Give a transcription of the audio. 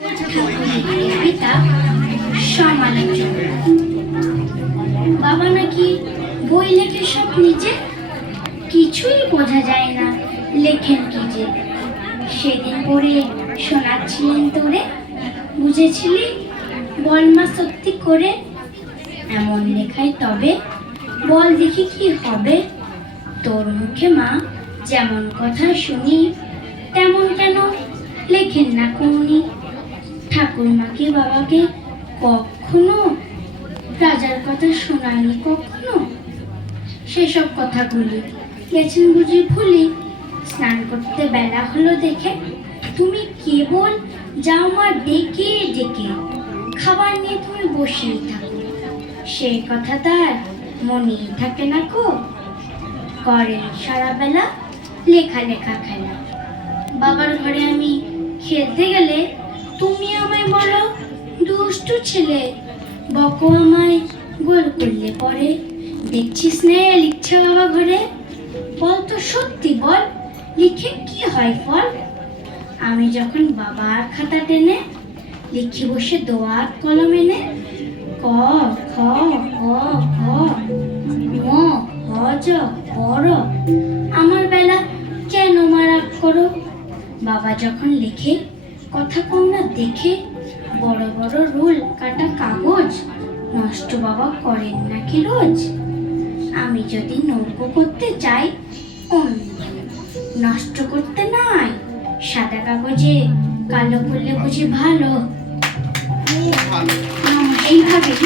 পিতা সমালোচক। বাবা নাকি বই লেখে সব নিজে, কিছুই বোঝা যায় না লেখেন কি যে। সেদিন পড়ে শোনাচ্ছিলেন তোরে, বুঝেছিলি বল মা সত্যি করে। এমন লেখায় তবে বল দেখি কি হবে। তোর মুখে মা যেমন কথা শুনি, তেমন কেন লেখেন না কোনি। ঠাকুরমাকে বাবাকে কখনো রাজার কথা শোনায়নি কখনো। সেসব কথাগুলি গেছেন বুঝি ভুলি। স্নান করতে বেলা হলো দেখে তুমি কেবল যাও মা ডেকে ডেকে, খাবার নিয়ে তুমি বসেই থাকো। সেই কথা তার মনেই থাকে না কো। করেন সারা বেলা লেখা লেখা খেলা। বাবার ঘরে আমি খেলতে গেলে তুমি আমায় বলো দুষ্টু ছেলে। বকো আমায় গোল করলে পরে, দেখছিস নে লিখছে বাবা ঘরে। বল তো সত্যি বল, লিখে কি হয় ফল। আমি যখন বাবার খাতা টেনে লিখি বসে দোয়াত কলম এনে। ক খ গ ঘ ম হ জ পর। আমার বেলা কেন মারাক করো। বাবা যখন লেখে কথা কম না দেখে, বড় বড় রুল কাটা কাগজ নষ্ট বাবা করেন নাকি রোজ। আমি যদি নৌকো করতে চাই নষ্ট করতে নাই, সাদা কাগজে কালো করলে বুঝি ভালো। এইভাবেই